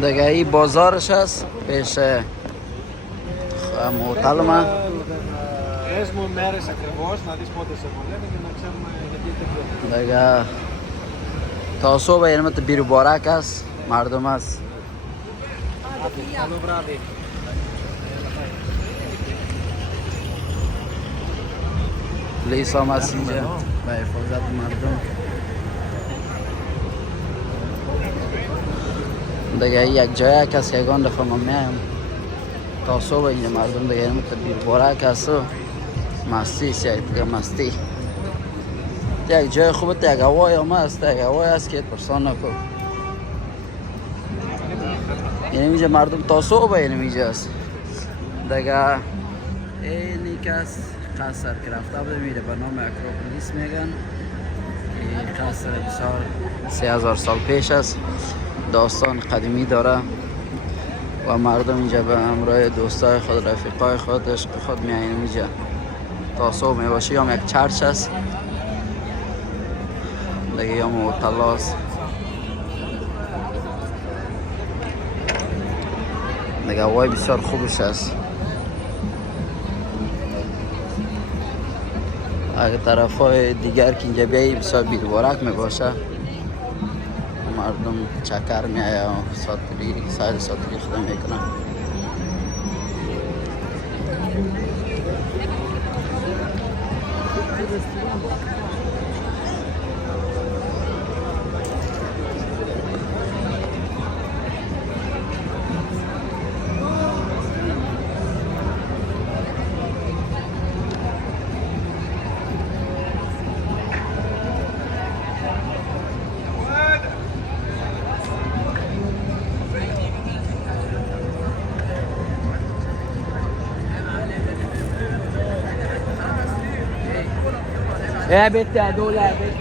دیگه این بازارش هست پیش موتل ما. Πες μου μέρες ακριβώς, να δεις πότε σε βολεύει και να ξέρουμε γιατί δεν دیگه تا صبح یعنی مثل بیرو بارک است مردم است. Καλό βράδυ. پلیس هم هست اینجا به حفاظت مردم. دیگه یک جای کس که یگان دفعه ما میایم تا صبح اینجا مردم دیگه یعنی مثل بیرو بارک است و مستی است. دیگه مستی یک جای خوبه، یک هوای هم هست، یک هوای هست که پرسان نکن. یعنی اینجا مردم تا صبح یعنی اینجا هست. دیگه اینی کس قصر که رفته بوده میره به نام اکروپولیس میگن. این قصر بسیار 3000 سال پیش است، داستان قدیمی داره و مردم اینجا به همراه دوستای خود رفیقای خود عشق خود میاین اینجا تا صبح میباشه. هم یک چرچ است دیگه، یا موتلاست دیگه. هوای بسیار خوبش است. اگه طرف های دیگر که اینجا بیایی بسیار بیربارک میباشه، مردم چکر میایه و سایر ساتری خدا میکنه. بيت دولة بيت